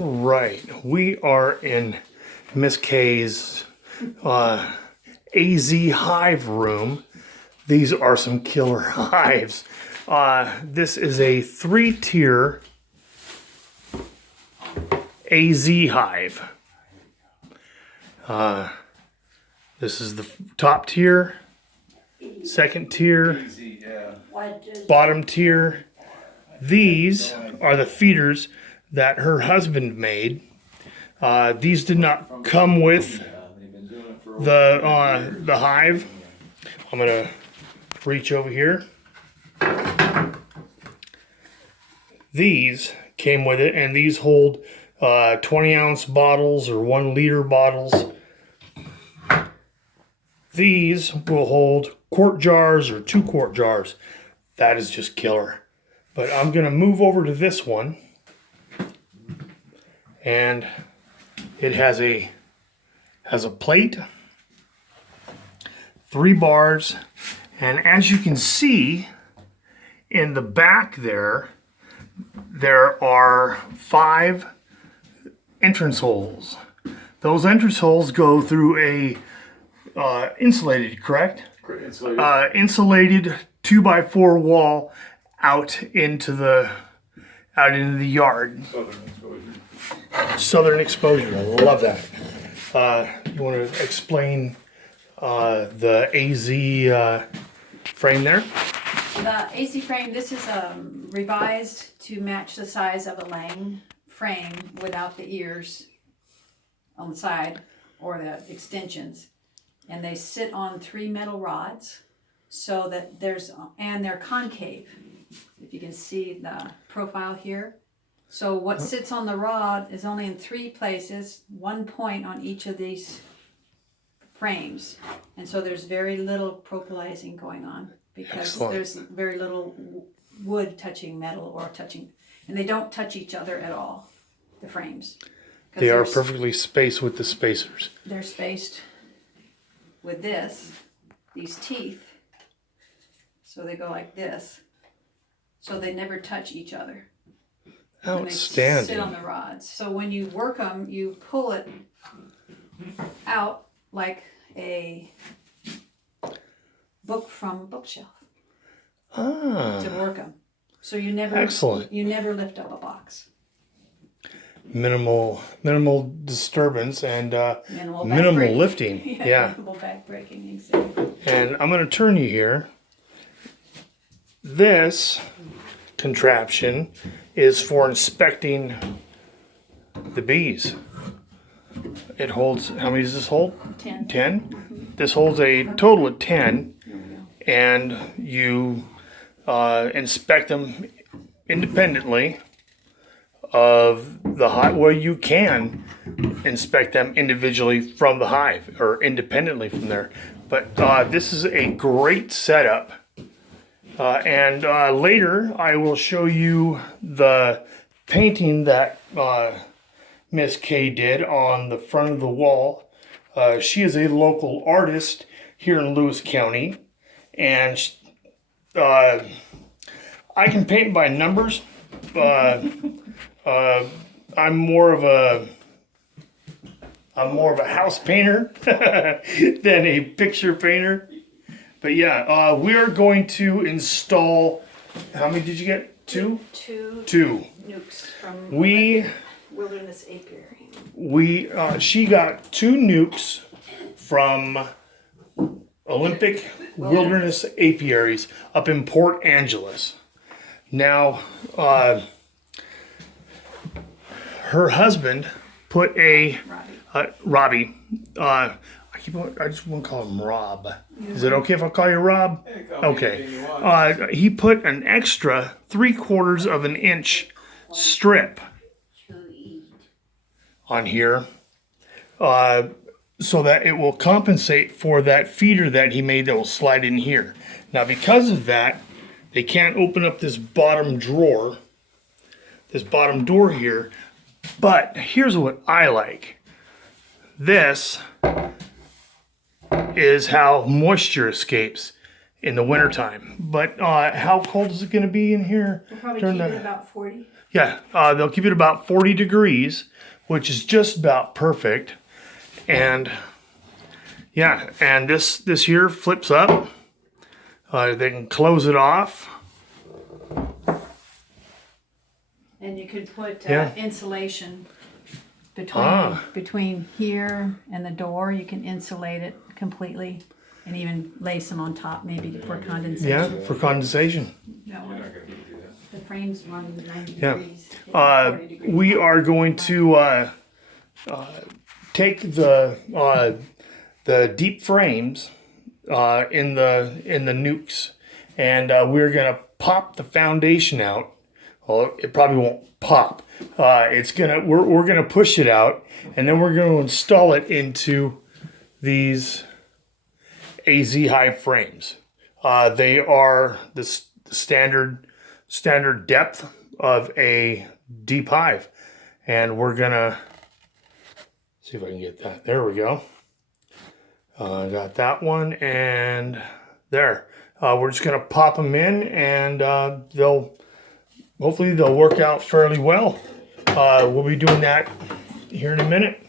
right, we are in Miss K's AZ hive room. These are some killer hives. This is a 3-tier AZ hive. This is the top tier, second tier, bottom tier. These are the feeders that her husband made. These did not come with the hive. I'm gonna reach over here. These came with it, and these hold 20-ounce bottles or 1-liter bottles. These will hold quart jars or 2-quart jars. That is just killer. But I'm gonna move over to this one, and it has a plate, 3 bars, and as you can see in the back there are 5 entrance holes. Those entrance holes go through a insulated, correct? Insulated. Insulated 2x4 wall out into the yard. Southern exposure. I love that. You want to explain the AZ frame there? The AC frame, this is revised to match the size of a Lang frame without the ears on the side or the extensions. And they sit on 3 metal rods so that and they're concave. If you can see the profile here. So what sits on the rod is only in 3 places, 1 point on each of these frames. And so there's very little propylizing going on because Excellent. There's very little wood touching metal or touching, and they don't touch each other at all, the frames. They are perfectly spaced with the spacers. They're spaced with these teeth. So they go like this. So they never touch each other. Outstanding. And they sit on the rods. So when you work them, you pull it out like a book from a bookshelf to work them. So you never Excellent. You never lift up a box. Minimal disturbance and Minimal lifting. Yeah. Minimal back breaking, exactly. And I'm going to turn you here. This contraption is for inspecting the bees. It holds, how many does this hold? 10. 10? Mm-hmm. This holds a total of 10, There we go. and you inspect them independently of the hive. Well, you can inspect them individually from the hive or independently from there. But this is a great setup. And later I will show you the painting that Miss K did on the front of the wall. She is a local artist here in Lewis County, and I can paint by numbers. I'm more of a house painter than a picture painter. But yeah, we are going to install. How many did you get? 2? 2 nukes from We Wilderness Apiary. she got 2 nukes from Olympic Wilderness Apiaries up in Port Angeles. Now, her husband put Robbie. I just want to call him Rob. Is it okay if I call you Rob? Okay. He put an extra 3/4 of an inch strip on here, so that it will compensate for that feeder that he made that will slide in here. Now, because of that, they can't open up this bottom door here. But here's what I like. This is how moisture escapes in the wintertime. But how cold is it going to be in here? We'll probably keep it about 40. Yeah, they'll keep it about 40 degrees, which is just about perfect. And yeah, and this here flips up. They can close it off. And you could put Yeah. insulation between here and the door. You can insulate it completely, and even lay some on top, maybe for condensation. Yeah, for condensation. No, the frames run 90 Yeah. degrees. 40 degrees. We are going to take the deep frames in the nukes, and we're gonna pop the foundation out. Well, it probably won't pop. We're gonna push it out, and then we're going to install it into these AZ hive frames. They are the standard depth of a deep hive, and we're gonna see if I can get that. There we go. Got that one, and there. We're just gonna pop them in, and hopefully they'll work out fairly well. We'll be doing that here in a minute.